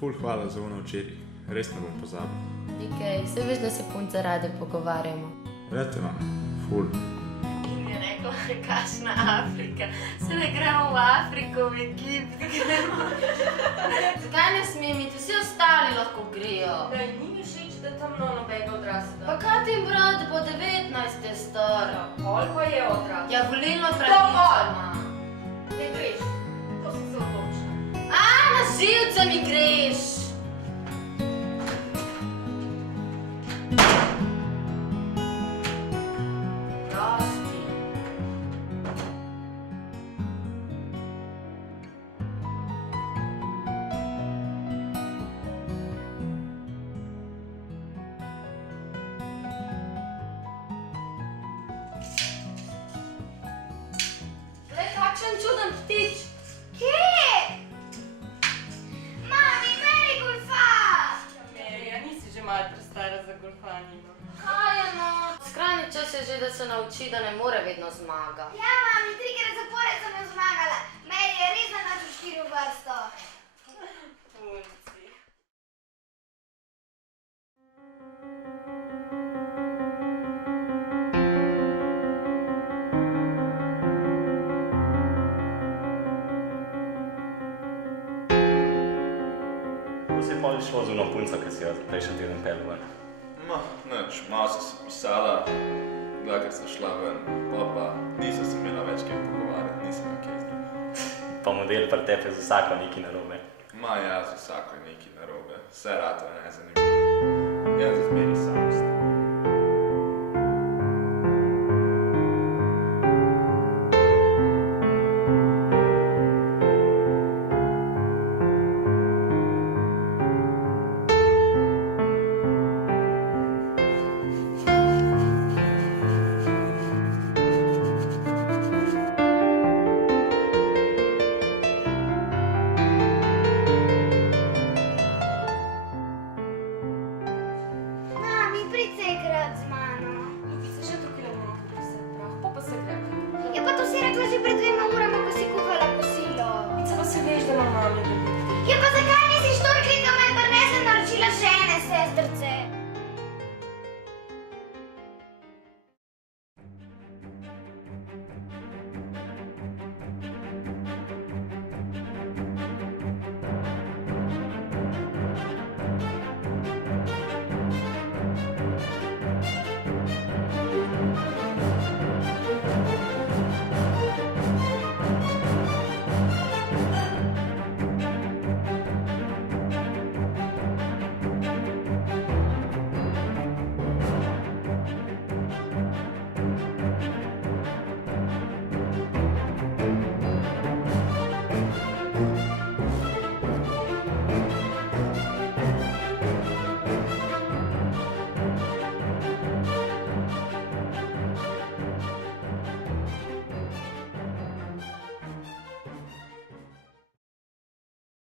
Ful hvala za ono včeraj. Res ne bom pozabil. Nikej, se veš, da se punce rade pogovarjamo. Vete vam, ful. In je rekla, kakšna Afrika. Se ne gremo v Afriko, v Egipt, gremo. Zakaj ne smem iti? Vsi ostali lahko grejo. Da ji ni všeč, da tam nobenega odrasla. Pa kaj ti brat bo 19 je star? Koliko je odrasla? Ja, volilno pravico ima. Ne greš, to si se odločila. Na živce mi greš! Prosti. Glej, kakšen čuden ptič! Kje? Mami, meri golfa! Meri, a nisi že malo prestara za golfanino? Kaj je no? Skrajni čas je že, da se nauči, da ne more vedno zmaga. Ja, mami, 3-krat zapored sem jo zmagala. Meri je res na našo 4 vrsto. Punci. Kako si pol šlo z ono punco, ki si jo prejšnji teden pel ven? Ma, nič, malo so se pisala, dvakrat sta šla ven, pa nisem se imela več kaj pogovarjati, nisem na kje z njim. Pa model pri tebi z vsako nekaj narobe. Ma, jaz z vsako je nekaj narobe, vse rado je nezanimivo. Jaz zmeri sam.